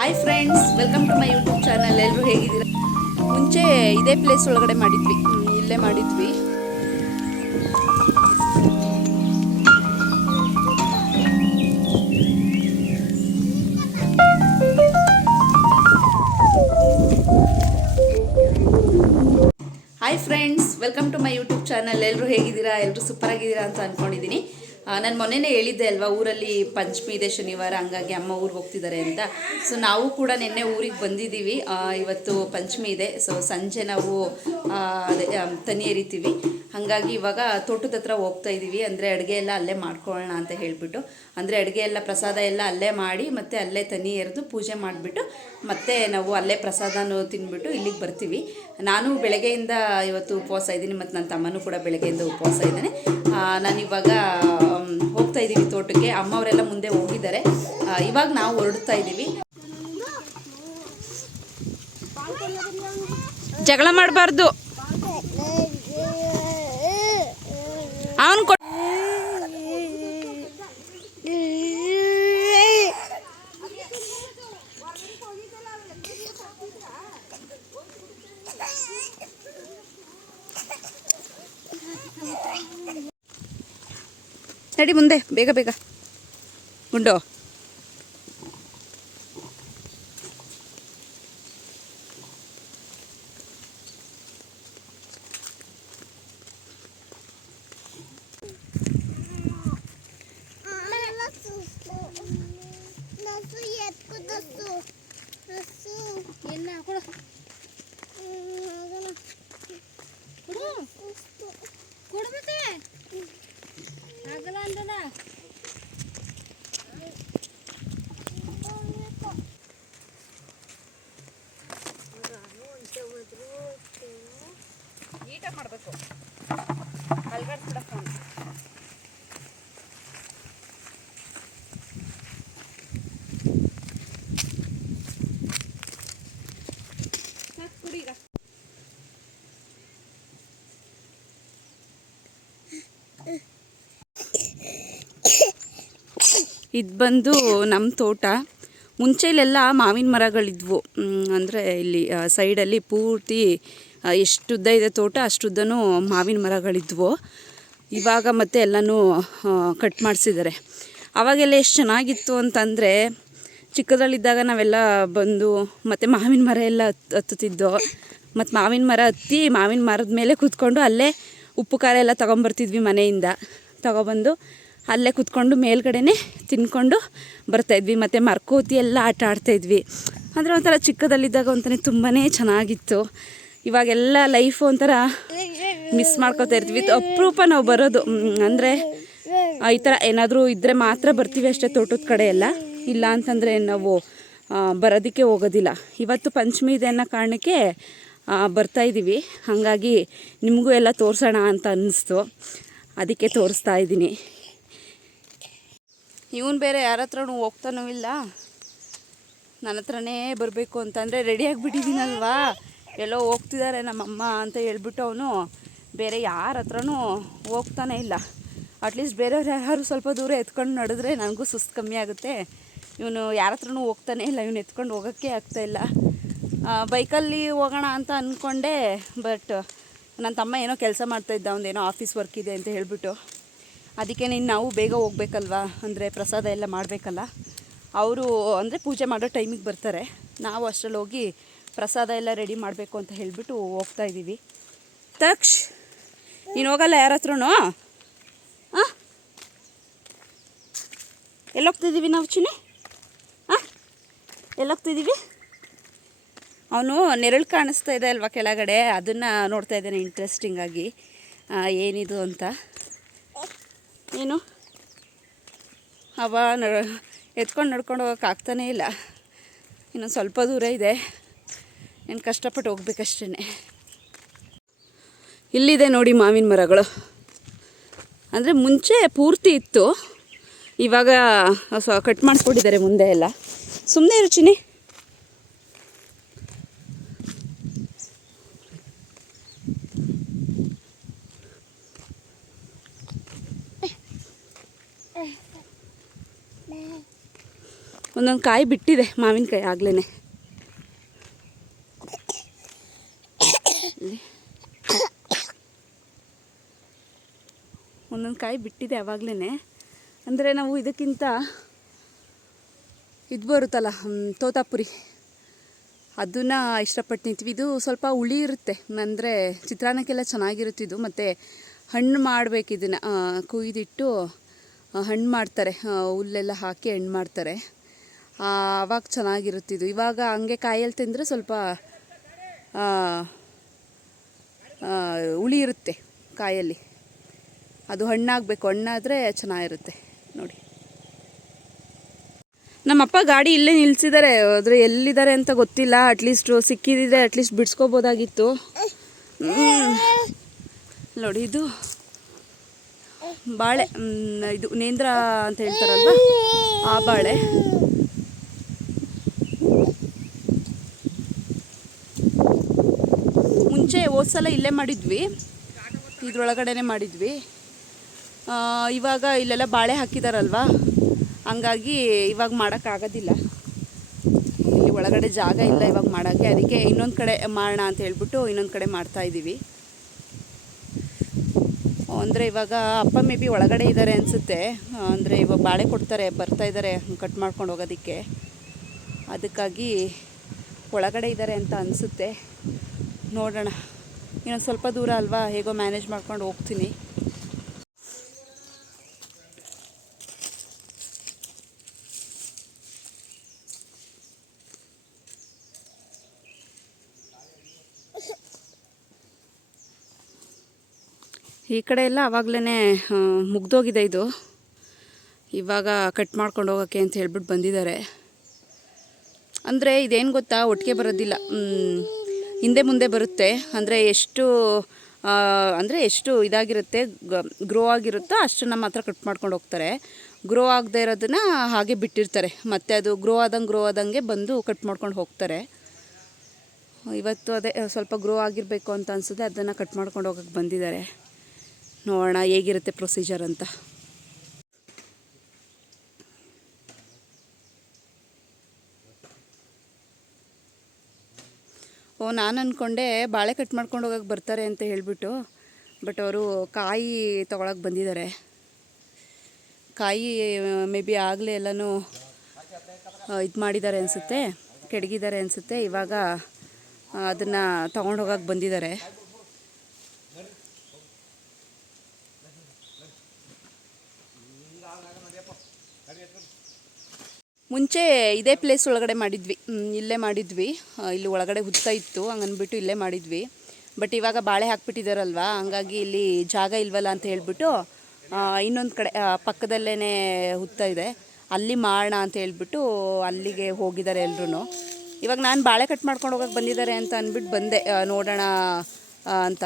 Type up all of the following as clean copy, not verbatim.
Hi friends, welcome to my YouTube channel. ಎಲ್ಲರೂ ಹೇಗಿದ್ದೀರಾ? ಮುಂಚೆ ಇದೇ ಪ್ಲೇಸ್ ಒಳಗಡೆ ಮಾಡಿದ್ವಿ, ಇಲ್ಲೇ ಮಾಡಿದ್ವಿ. Hi friends, welcome to my YouTube channel. ಎಲ್ಲರೂ ಹೇಗಿದ್ದೀರಾ? ಎಲ್ಲರೂ ಸೂಪರ್ ಆಗಿದ್ದೀರಾ ಅಂತ ಅಂದ್ಕೊಂಡಿದ್ದೀನಿ. ನಾನು ಮೊನ್ನೆನೇ ಹೇಳಿದ್ದೆ ಅಲ್ವಾ, ಊರಲ್ಲಿ ಪಂಚಮಿ ಇದೆ ಶನಿವಾರ, ಹಂಗಾಗಿ ಅಮ್ಮ ಊರಿಗೆ ಹೋಗ್ತಿದ್ದಾರೆ ಅಂತ. ಸೊ ನಾವು ಕೂಡ ನಿನ್ನೆ ಊರಿಗೆ ಬಂದಿದ್ದೀವಿ. ಇವತ್ತು ಪಂಚಮಿ ಇದೆ. ಸೊ ಸಂಜೆ ನಾವು ತನಿ ಎರಿತೀವಿ. ಹಾಗಾಗಿ ಇವಾಗ ತೋಟದ ಹತ್ರ ಹೋಗ್ತಾ ಇದ್ದೀವಿ. ಅಂದರೆ ಅಡುಗೆ ಎಲ್ಲ ಅಲ್ಲೇ ಮಾಡ್ಕೊಳ್ಳೋಣ ಅಂತ ಹೇಳಿಬಿಟ್ಟು, ಅಂದರೆ ಅಡುಗೆ ಎಲ್ಲ ಪ್ರಸಾದ ಎಲ್ಲ ಅಲ್ಲೇ ಮಾಡಿ ಮತ್ತು ಅಲ್ಲೇ ತನಿ ಎರೆದು ಪೂಜೆ ಮಾಡಿಬಿಟ್ಟು ಮತ್ತೆ ನಾವು ಅಲ್ಲೇ ಪ್ರಸಾದನೂ ತಿಂದ್ಬಿಟ್ಟು ಇಲ್ಲಿಗೆ ಬರ್ತೀವಿ. ನಾನು ಬೆಳಗ್ಗೆಯಿಂದ ಇವತ್ತು ಉಪವಾಸ ಇದ್ದೀನಿ, ಮತ್ತು ನನ್ನ ತಮ್ಮನೂ ಕೂಡ ಬೆಳಗ್ಗೆಯಿಂದ ಉಪವಾಸ ಇದ್ದಾನೆ. ನಾನಿವಾಗ ಹೋಗ್ತಾ ಇದ್ದೀವಿ ತೋಟಕ್ಕೆ. ಅಮ್ಮವರೆಲ್ಲ ಮುಂದೆ ಹೋಗಿದ್ದಾರೆ. ಇವಾಗ ನಾವು ಹೊರಡ್ತಾ ಇದ್ದೀವಿ. ಜಗಳ ಮಾಡಬಾರ್ದು. ಅವನು ನಡಿ ಮುಂದೆ, ಬೇಗ ಬೇಗ ಗುಂಡು. ನೀಟಾಗಿ ಮಾಡಬೇಕು, ಅಲ್ಗಾಡ್ಸ್ಬಿಡ ಫೋನ್. ಕುಡೀಗ. ಇದು ಬಂದು ನಮ್ಮ ತೋಟ. ಮುಂಚೆಲೆಲ್ಲ ಮಾವಿನ ಮರಗಳಿದ್ವು. ಅಂದರೆ ಇಲ್ಲಿ ಸೈಡಲ್ಲಿ ಪೂರ್ತಿ ಎಷ್ಟು ಉದ್ದ ಇದೆ ತೋಟ, ಅಷ್ಟುದ್ದನೂ ಮಾವಿನ ಮರಗಳಿದ್ವು. ಇವಾಗ ಮತ್ತೆ ಎಲ್ಲನೂ ಕಟ್ ಮಾಡಿಸಿದ್ದಾರೆ. ಆವಾಗೆಲ್ಲ ಎಷ್ಟು ಚೆನ್ನಾಗಿತ್ತು ಅಂತಂದರೆ, ಚಿಕ್ಕದರಲ್ಲಿದ್ದಾಗ ನಾವೆಲ್ಲ ಬಂದು ಮತ್ತು ಮಾವಿನ ಮರ ಎಲ್ಲ ಹತ್ತುತ್ತಿದ್ದೋ. ಮತ್ತು ಮಾವಿನ ಮರ ಹತ್ತಿ ಮಾವಿನ ಮರದ ಮೇಲೆ ಕೂತ್ಕೊಂಡು ಅಲ್ಲೇ ಉಪ್ಪು ಖಾರ ಎಲ್ಲ ತೊಗೊಂಬರ್ತಿದ್ವಿ ಮನೆಯಿಂದ. ತೊಗೊಬಂದು ಅಲ್ಲೇ ಕೂತ್ಕೊಂಡು ಮೇಲ್ಗಡೆನೇ ತಿನ್ಕೊಂಡು ಬರ್ತಾಯಿದ್ವಿ. ಮತ್ತು ಮರಕೋತಿ ಎಲ್ಲ ಆಟ ಆಡ್ತಾಯಿದ್ವಿ. ಅಂದರೆ ಒಂಥರ ಚಿಕ್ಕದಲ್ಲಿದ್ದಾಗ ಒಂಥರ ತುಂಬಾ ಚೆನ್ನಾಗಿತ್ತು. ಇವಾಗೆಲ್ಲ ಲೈಫು ಒಂಥರ ಮಿಸ್ ಮಾಡ್ಕೋತಾ ಇರ್ತೀವಿ. ಅಪರೂಪ ನಾವು ಬರೋದು. ಅಂದರೆ ಈ ಥರ ಏನಾದರೂ ಇದ್ದರೆ ಮಾತ್ರ ಬರ್ತೀವಿ ಅಷ್ಟೇ ತೋಟದ ಕಡೆ ಎಲ್ಲ. ಇಲ್ಲ ಅಂತಂದರೆ ನಾವು ಬರೋದಕ್ಕೆ ಹೋಗೋದಿಲ್ಲ. ಇವತ್ತು ಪಂಚಮಿ ಇದೆ ಅನ್ನೋ ಕಾರಣಕ್ಕೆ ಬರ್ತಾಯಿದ್ದೀವಿ. ಹಾಗಾಗಿ ನಿಮಗೂ ಎಲ್ಲ ತೋರಿಸೋಣ ಅಂತ ಅನ್ನಿಸ್ತು, ಅದಕ್ಕೆ ತೋರಿಸ್ತಾ ಇದ್ದೀನಿ. ಇವನು ಬೇರೆ ಯಾರ ಹತ್ರನೂ ಹೋಗ್ತಾನೂ ಇಲ್ಲ, ನನ್ನ ಹತ್ರನೇ ಬರಬೇಕು ಅಂತಂದರೆ ರೆಡಿಯಾಗಿಬಿಟ್ಟಿದ್ದೀನಲ್ವಾ. ಎಲ್ಲೋ ಹೋಗ್ತಿದ್ದಾರೆ ನಮ್ಮಮ್ಮ ಅಂತ ಹೇಳ್ಬಿಟ್ಟು ಅವನು ಬೇರೆ ಯಾರ ಹತ್ರನೂ ಹೋಗ್ತಾನೆ ಇಲ್ಲ. ಅಟ್ಲೀಸ್ಟ್ ಬೇರೆಯವ್ರು ಯಾರು ಸ್ವಲ್ಪ ದೂರ ಎತ್ಕೊಂಡು ನಡೆದ್ರೆ ನನಗೂ ಸುಸ್ತು ಕಮ್ಮಿ ಆಗುತ್ತೆ. ಇವನು ಯಾರ ಹತ್ರನೂ ಹೋಗ್ತಾನೆ ಇಲ್ಲ. ಇವನು ಎತ್ಕೊಂಡು ಹೋಗೋಕ್ಕೆ ಆಗ್ತಾಯಿಲ್ಲ. ಬೈಕಲ್ಲಿ ಹೋಗೋಣ ಅಂತ ಅಂದ್ಕೊಂಡೆ, ಬಟ್ ನನ್ನ ತಮ್ಮ ಏನೋ ಕೆಲಸ ಮಾಡ್ತಾಯಿದ್ದ, ಅವನದೇನೋ ಆಫೀಸ್ ವರ್ಕ್ ಇದೆ ಅಂತ ಹೇಳಿಬಿಟ್ಟು. ಅದಕ್ಕೆ ನಾವು ಬೇಗ ಹೋಗ್ಬೇಕಲ್ವ, ಅಂದರೆ ಪ್ರಸಾದ ಎಲ್ಲ ಮಾಡಬೇಕಲ್ಲ. ಅವರು ಅಂದರೆ ಪೂಜೆ ಮಾಡೋ ಟೈಮಿಗೆ ಬರ್ತಾರೆ. ನಾವು ಅಷ್ಟರಲ್ಲಿ ಹೋಗಿ ಪ್ರಸಾದ ಎಲ್ಲ ರೆಡಿ ಮಾಡಬೇಕು ಅಂತ ಹೇಳಿಬಿಟ್ಟು ಹೋಗ್ತಾಯಿದ್ದೀವಿ. ತಕ್ಷ ನೀನು ಹೋಗಲ್ಲ ಯಾರ ಹತ್ರನೂ? ಹಾಂ, ಎಲ್ಲೋಗ್ತಿದ್ದೀವಿ ನಾವು ಚಿನ್ನಿ? ಹಾಂ, ಎಲ್ಲೋಗ್ತಿದ್ದೀವಿ? ಅವನು ನೆರಳು ಕಾಣಿಸ್ತಾ ಇದೆ ಅಲ್ವಾ ಕೆಳಗಡೆ, ಅದನ್ನು ನೋಡ್ತಾ ಇದ್ದಾನೆ ಇಂಟ್ರೆಸ್ಟಿಂಗಾಗಿ. ಏನಿದು ಅಂತ. ಏನು ಎತ್ಕೊಂಡು ನಡ್ಕೊಂಡು ಹೋಗೋಕೆ ಆಗ್ತಾನೇ ಇಲ್ಲ. ಇನ್ನೊಂದು ಸ್ವಲ್ಪ ದೂರ ಇದೆ, ಏನು ಕಷ್ಟಪಟ್ಟು ಹೋಗ್ಬೇಕಷ್ಟೇ. ಇಲ್ಲಿದೆ ನೋಡಿ ಮಾವಿನ ಮರಗಳು. ಅಂದರೆ ಮುಂಚೆ ಪೂರ್ತಿ ಇತ್ತು, ಇವಾಗ ಕಟ್ ಮಾಡಿಸ್ಕೊಟ್ಟಿದ್ದಾರೆ ಮುಂದೆ ಎಲ್ಲ. ಸುಮ್ಮನೆ ಇರು ಚಿನ್ನಿ. ಒಂದೊಂದು ಕಾಯಿ ಬಿಟ್ಟಿದೆ ಮಾವಿನಕಾಯಿ ಆಗ್ಲೇ. ಒಂದೊಂದು ಕಾಯಿ ಬಿಟ್ಟಿದೆ ಆವಾಗಲೇ. ಅಂದರೆ ನಾವು ಇದಕ್ಕಿಂತ ಇದು ಬರುತ್ತಲ್ಲ ತೋತಾಪುರಿ, ಅದನ್ನು ಇಷ್ಟಪಟ್ಟು ನಿಂತೀವಿ. ಇದು ಸ್ವಲ್ಪ ಹುಳಿ ಇರುತ್ತೆ, ಅಂದರೆ ಚಿತ್ರಾನ್ನಕ್ಕೆಲ್ಲ ಚೆನ್ನಾಗಿರುತ್ತೆ ಇದು. ಮತ್ತು ಹಣ್ಣು ಮಾಡಬೇಕು, ಇದನ್ನು ಕುಯ್ದಿಟ್ಟು ಹಣ್ಣು ಮಾಡ್ತಾರೆ, ಹುಲ್ಲೆಲ್ಲ ಹಾಕಿ ಹಣ್ಣು ಮಾಡ್ತಾರೆ, ಆವಾಗ ಚೆನ್ನಾಗಿರುತ್ತಿದ್ದು. ಇವಾಗ ಹಂಗೆ ಕಾಯಲ್ಲಿ ತಿಂದರೆ ಸ್ವಲ್ಪ ಹುಳಿ ಇರುತ್ತೆ ಕಾಯಲ್ಲಿ. ಅದು ಹಣ್ಣಾಗಬೇಕು, ಹಣ್ಣಾದರೆ ಚೆನ್ನಾಗಿರುತ್ತೆ ನೋಡಿ. ನಮ್ಮಪ್ಪ ಗಾಡಿ ಇಲ್ಲೇ ನಿಲ್ಲಿಸಿದ್ದಾರೆ, ಆದರೆ ಎಲ್ಲಿದ್ದಾರೆ ಅಂತ ಗೊತ್ತಿಲ್ಲ. ಅಟ್ಲೀಸ್ಟ್ ಸಿಕ್ಕಿದ್ರೆ ಅಟ್ಲೀಸ್ಟ್ ಬಿಡಿಸ್ಕೋಬೋದಾಗಿತ್ತು. ನೋಡಿ, ಇದು ಬಾಳೆ, ಇದು ನೇಂದ್ರ ಅಂತ ಹೇಳ್ತಾರಲ್ವ, ಆ ಬಾಳೆ. ಮುಂಚೆ ಹೋದ್ಸಲ ಇಲ್ಲೇ ಮಾಡಿದ್ವಿ, ಇದ್ರೊಳಗಡೆನೆ ಮಾಡಿದ್ವಿ. ಇವಾಗ ಇಲ್ಲೆಲ್ಲ ಬಾಳೆ ಹಾಕಿದಾರಲ್ವ, ಹಂಗಾಗಿ ಇವಾಗ ಮಾಡೋಕ್ಕಾಗೋದಿಲ್ಲ. ಇಲ್ಲಿ ಒಳಗಡೆ ಜಾಗ ಇಲ್ಲ ಇವಾಗ ಮಾಡೋಕ್ಕೆ, ಅದಕ್ಕೆ ಇನ್ನೊಂದು ಕಡೆ ಮಾಡೋಣ ಅಂತ ಹೇಳ್ಬಿಟ್ಟು ಇನ್ನೊಂದು ಕಡೆ ಮಾಡ್ತಾಯಿದ್ದೀವಿ. ಅಂದರೆ ಇವಾಗ ಅಪ್ಪ ಮೇ ಬಿ ಒಳಗಡೆ ಇದ್ದಾರೆ ಅನಿಸುತ್ತೆ. ಅಂದರೆ ಇವಾಗ ಬಾಳೆ ಕೊಡ್ತಾರೆ, ಬರ್ತಾಯಿದ್ದಾರೆ ಕಟ್ ಮಾಡ್ಕೊಂಡು ಹೋಗೋದಕ್ಕೆ. ಅದಕ್ಕಾಗಿ ಒಳಗಡೆ ಇದ್ದಾರೆ ಅಂತ ಅನಿಸುತ್ತೆ. ನೋಡೋಣ, ಇನ್ನೊಂದು ಸ್ವಲ್ಪ ದೂರ ಅಲ್ವಾ, ಹೇಗೋ ಮ್ಯಾನೇಜ್ ಮಾಡ್ಕೊಂಡು ಹೋಗ್ತೀನಿ. ಈ ಕಡೆ ಎಲ್ಲ ಆವಾಗಲೇ ಮುಗ್ದೋಗಿದೆ ಇದು. ಇವಾಗ ಕಟ್ ಮಾಡ್ಕೊಂಡು ಹೋಗೋಕ್ಕೆ ಅಂತ ಹೇಳ್ಬಿಟ್ಟು ಬಂದಿದ್ದಾರೆ. ಅಂದರೆ ಇದೇನು ಗೊತ್ತಾ, ಒಟ್ಟಿಗೆ ಬರೋದಿಲ್ಲ, ಹಿಂದೆ ಮುಂದೆ ಬರುತ್ತೆ. ಅಂದರೆ ಎಷ್ಟು ಇದಾಗಿರುತ್ತೆ, ಗ್ರೋ ಆಗಿರುತ್ತೋ ಅಷ್ಟನ್ನು ಮಾತ್ರ ಕಟ್ ಮಾಡ್ಕೊಂಡು ಹೋಗ್ತಾರೆ. ಗ್ರೋ ಆಗದೆ ಇರೋದನ್ನು ಹಾಗೆ ಬಿಟ್ಟಿರ್ತಾರೆ, ಮತ್ತು ಅದು ಗ್ರೋ ಆದಂಗೆ ಬಂದು ಕಟ್ ಮಾಡ್ಕೊಂಡು ಹೋಗ್ತಾರೆ. ಇವತ್ತು ಅದೇ ಸ್ವಲ್ಪ ಗ್ರೋ ಆಗಿರಬೇಕು ಅಂತ ಅನಿಸುತ್ತೆ, ಅದನ್ನು ಕಟ್ ಮಾಡ್ಕೊಂಡು ಹೋಗೋಕ್ಕೆ ಬಂದಿದ್ದಾರೆ. ನೋಡೋಣ ಹೇಗಿರುತ್ತೆ ಪ್ರೊಸೀಜರ್ ಅಂತ. ನಾನು ಅಂದ್ಕೊಂಡೆ ಬಾಳೆ ಕಟ್ ಮಾಡ್ಕೊಂಡು ಹೋಗೋಕ್ಕೆ ಬರ್ತಾರೆ ಅಂತ ಹೇಳಿಬಿಟ್ಟು, ಬಟ್ ಅವರು ಕಾಯಿ ತೊಗೊಳಕ್ಕೆ ಬಂದಿದ್ದಾರೆ. ಕಾಯಿ ಮೇ ಬಿ ಆಗಲೇ ಎಲ್ಲನೂ ಇದು ಮಾಡಿದ್ದಾರೆ ಅನಿಸುತ್ತೆ, ಕೆಡಗಿದ್ದಾರೆ ಅನಿಸುತ್ತೆ. ಇವಾಗ ಅದನ್ನು ತೊಗೊಂಡು ಹೋಗೋಕ್ಕೆ ಬಂದಿದ್ದಾರೆ. ಮುಂಚೆ ಇದೇ ಪ್ಲೇಸ್ ಒಳಗಡೆ ಮಾಡಿದ್ವಿ, ಇಲ್ಲೇ ಮಾಡಿದ್ವಿ. ಇಲ್ಲಿ ಒಳಗಡೆ ಹುತ್ತ ಇತ್ತು, ಹಂಗನ್ಬಿಟ್ಟು ಇಲ್ಲೇ ಮಾಡಿದ್ವಿ. ಬಟ್ ಇವಾಗ ಬಾಳೆ ಹಾಕ್ಬಿಟ್ಟಿದ್ದಾರಲ್ವ, ಹಂಗಾಗಿ ಇಲ್ಲಿ ಜಾಗ ಇಲ್ವಲ್ಲ ಅಂತ ಹೇಳ್ಬಿಟ್ಟು ಇನ್ನೊಂದು ಕಡೆ ಪಕ್ಕದಲ್ಲೇ ಹುತ್ತ ಇದೆ, ಅಲ್ಲಿ ಮಾಡೋಣ ಅಂತ ಹೇಳ್ಬಿಟ್ಟು ಅಲ್ಲಿಗೆ ಹೋಗಿದ್ದಾರೆ ಎಲ್ಲರೂ. ಇವಾಗ ನಾನು ಬಾಳೆ ಕಟ್ ಮಾಡ್ಕೊಂಡು ಹೋಗೋಕ್ಕೆ ಬಂದಿದ್ದಾರೆ ಅಂತ ಅಂದ್ಬಿಟ್ಟು ಬಂದೆ ನೋಡೋಣ ಅಂತ.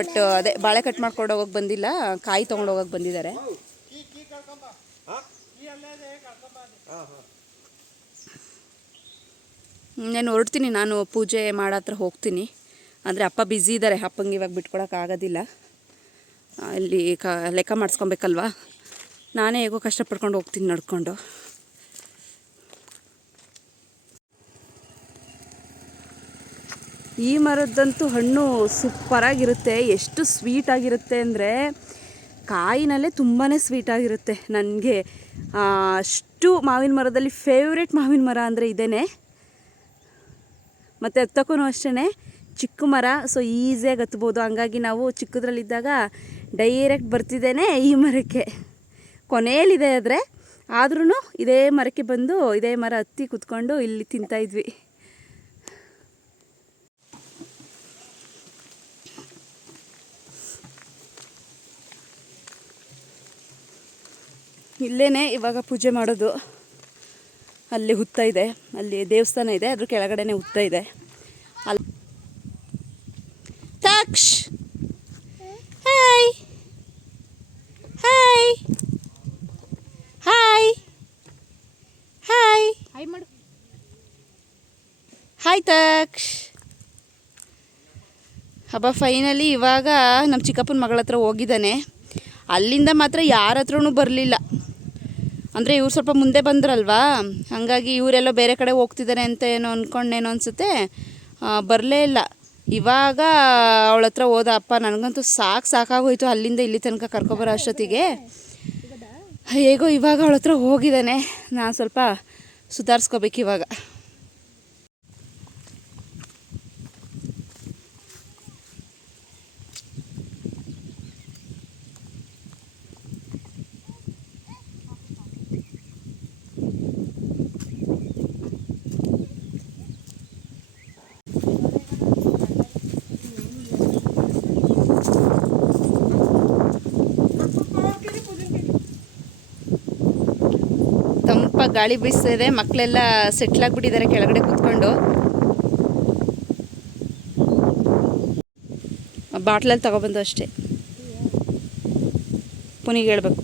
ಬಟ್ ಅದೇ ಬಾಳೆ ಕಟ್ ಮಾಡ್ಕೊಂಡು ಹೋಗೋಕ್ಕೆ ಬಂದಿಲ್ಲ, ಕಾಯಿ ತೊಗೊಂಡು ಹೋಗೋಕ್ಕೆ ಬಂದಿದ್ದಾರೆ. ನಾನು ಹೊರಡ್ತೀನಿ, ನಾನು ಪೂಜೆ ಮಾಡೋ ಹತ್ರ ಹೋಗ್ತೀನಿ. ಅಂದರೆ ಅಪ್ಪ ಬ್ಯುಸಿ ಇದ್ದಾರೆ, ಅಪ್ಪಂಗೆ ಇವಾಗ ಬಿಟ್ಕೊಡೋಕ್ಕಾಗೋದಿಲ್ಲ. ಇಲ್ಲಿ ಲೆಕ್ಕ ಮಾಡಿಸ್ಕೊಬೇಕಲ್ವ, ನಾನೇ ಹೇಗೋ ಕಷ್ಟಪಡ್ಕೊಂಡು ಹೋಗ್ತೀನಿ ನಡ್ಕೊಂಡು. ಈ ಮರದ್ದಂತೂ ಹಣ್ಣು ಸೂಪರಾಗಿರುತ್ತೆ. ಎಷ್ಟು ಸ್ವೀಟಾಗಿರುತ್ತೆ ಅಂದರೆ, ಕಾಯಿನಲ್ಲೇ ತುಂಬಾ ಸ್ವೀಟಾಗಿರುತ್ತೆ. ನನಗೆ ಅಷ್ಟು ಮಾವಿನ ಮರದಲ್ಲಿ ಫೇವ್ರೇಟ್ ಮಾವಿನ ಮರ ಅಂದರೆ ಇದೇನೆ. ಮತ್ತು ಹತ್ತಕ್ಕೂ ಅಷ್ಟೇ ಚಿಕ್ಕ ಮರ, ಸೊ ಈಸಿಯಾಗಿ ಹತ್ಬೋದು. ಹಂಗಾಗಿ ನಾವು ಚಿಕ್ಕದ್ರಲ್ಲಿದ್ದಾಗ ಡೈರೆಕ್ಟ್ ಬರ್ತಿದ್ದೇನೆ ಈ ಮರಕ್ಕೆ. ಕೊನೆಯಲ್ಲಿದೆ ಆದರೆ ಆದ್ರೂ ಇದೇ ಮರಕ್ಕೆ ಬಂದು ಇದೇ ಮರ ಹತ್ತಿ ಕುತ್ಕೊಂಡು ಇಲ್ಲಿ ತಿಂತಾಯಿದ್ವಿ. ಇಲ್ಲೇ ಇವಾಗ ಪೂಜೆ ಮಾಡೋದು. ಅಲ್ಲಿ ಹುತ್ತ ಇದೆ, ಅಲ್ಲಿ ದೇವಸ್ಥಾನ ಇದೆ, ಅದ್ರ ಕೆಳಗಡೆನೆ ಹುತ್ತ ಇದೆ. ಅಲ್ಲಿ ತಕ್ಷ hi hi hi hi hi ಮಾಡು, ಹಾಯ್ ತಕ್ಷ. ಹಬ್ಬ ಫೈನಲಿ ಇವಾಗ ನಮ್ಮ ಚಿಕ್ಕಪ್ಪನ ಮಗಳ ಹತ್ರ ಹೋಗಿದ್ದಾನೆ. ಅಲ್ಲಿಂದ ಮಾತ್ರ ಯಾರ ಹತ್ರನೂ ಬರಲಿಲ್ಲ. ಅಂದರೆ ಇವ್ರು ಸ್ವಲ್ಪ ಮುಂದೆ ಬಂದ್ರಲ್ವಾ, ಹಾಗಾಗಿ ಇವರೆಲ್ಲೋ ಬೇರೆ ಕಡೆ ಹೋಗ್ತಿದ್ದಾರೆ ಅಂತ ಏನೋ ಅಂದ್ಕೊಂಡೇನೋ ಅನಿಸುತ್ತೆ, ಬರಲೇ ಇಲ್ಲ. ಇವಾಗ ಅವಳ ಹತ್ರ ಹೋದ. ಅಪ್ಪ ನನಗಂತೂ ಸಾಕಾಗೋಯ್ತು ಅಲ್ಲಿಂದ ಇಲ್ಲಿ ತನಕ ಕರ್ಕೊಬರೋ ಅಷ್ಟೊತ್ತಿಗೆ. ಹೇಗೋ ಇವಾಗ ಅವಳ ಹತ್ರ ಹೋಗಿದ್ದಾನೆ. ನಾನು ಸ್ವಲ್ಪ ಸುಧಾರಿಸ್ಕೋಬೇಕು ಇವಾಗ. ತಂಪಾಗಿ ಗಾಳಿ ಬೀಸ್ತಿದೆ. ಮಕ್ಕಳೆಲ್ಲ ಸೆಟ್ಲಾಗ್ಬಿಟ್ಟಿದ್ದಾರೆ ಕೆಳಗಡೆ ಕೂತ್ಕೊಂಡು. ಬಾಟ್ಲಲ್ಲಿ ತಗೊಬಂದು ಅಷ್ಟೇ. ಪುನಿಗೆ ಹೇಳ್ಬೇಕು.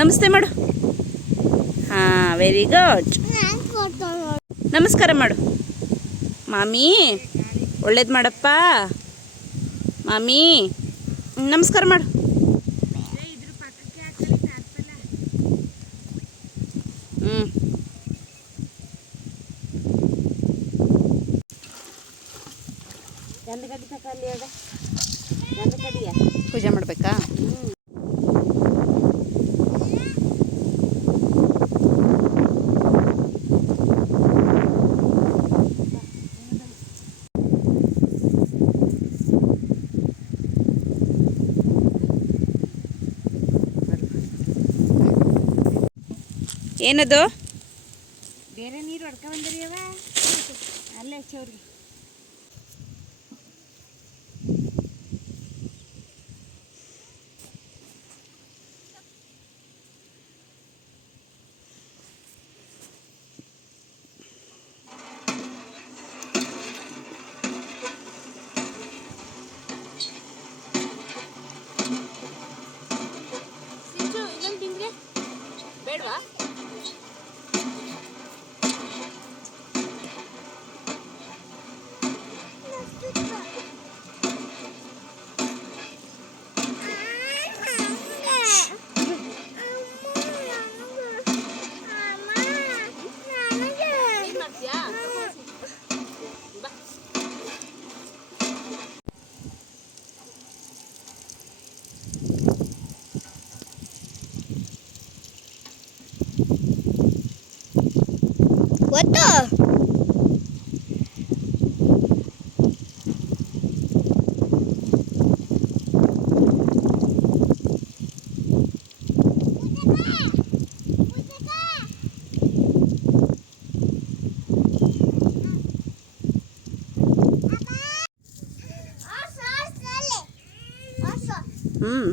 ನಮಸ್ತೆ ಮಾಡು. ಹಾಂ, ವೆರಿ ಗುಡ್. ನಮಸ್ಕಾರ ಮಾಡು. ಮಾಮಿ ಒಳ್ಳೇದು ಮಾಡಪ್ಪ. ಮಾಮಿ ನಮಸ್ಕಾರ ಮಾಡು. ಪೂಜೆ ಮಾಡಬೇಕಾ? ಏನದು? ಬೇರೆ ನೀರು ಹೊಡ್ಕೊಂಡ್ಬಂದ್ರಿ ಅವ ಅಲ್ಲೇ ಚೌರಿ. ಬೇಡವಾ? ಗೊತ್ತು.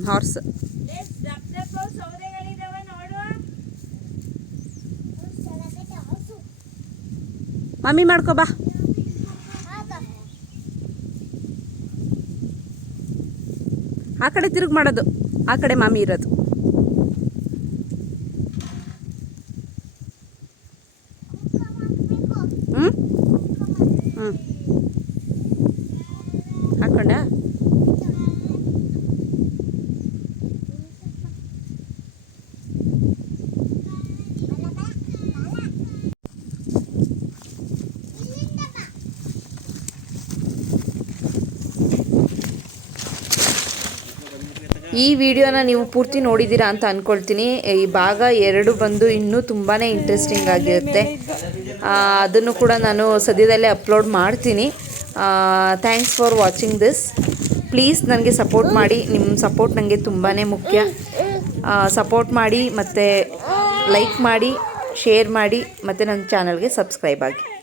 ಹಾರ್ಸ್. ಮಮ್ಮಿ ಮಾಡ್ಕೊ ಬಾ. ಆ ಕಡೆ ತಿರುಗಿ ಮಾಡೋದು, ಆ ಕಡೆ ಮಾಮಿ ಇರೋದು. ಹಾಕೊಂಡ ಈ ವಿಡಿಯೋನ ನೀವು ಪೂರ್ತಿ ನೋಡಿದ್ದೀರಾ ಅಂತ ಅಂದ್ಕೊಳ್ತೀನಿ. ಈ ಭಾಗ 2 ಬಂದು ಇನ್ನೂ ತುಂಬಾ ಇಂಟ್ರೆಸ್ಟಿಂಗ್ ಆಗಿರುತ್ತೆ. ಅದನ್ನು ಕೂಡ ನಾನು ಸದ್ಯದಲ್ಲೇ ಅಪ್ಲೋಡ್ ಮಾಡ್ತೀನಿ. Thanks for watching this. Please ನನಗೆ ಸಪೋರ್ಟ್ ಮಾಡಿ. ನಿಮ್ಮ ಸಪೋರ್ಟ್ ನನಗೆ ತುಂಬಾ ಮುಖ್ಯ. ಸಪೋರ್ಟ್ ಮಾಡಿ ಮತ್ತು ಲೈಕ್ ಮಾಡಿ, ಶೇರ್ ಮಾಡಿ ಮತ್ತು ನನ್ನ ಚಾನಲ್ಗೆ ಸಬ್ಸ್ಕ್ರೈಬ್ ಆಗಿ.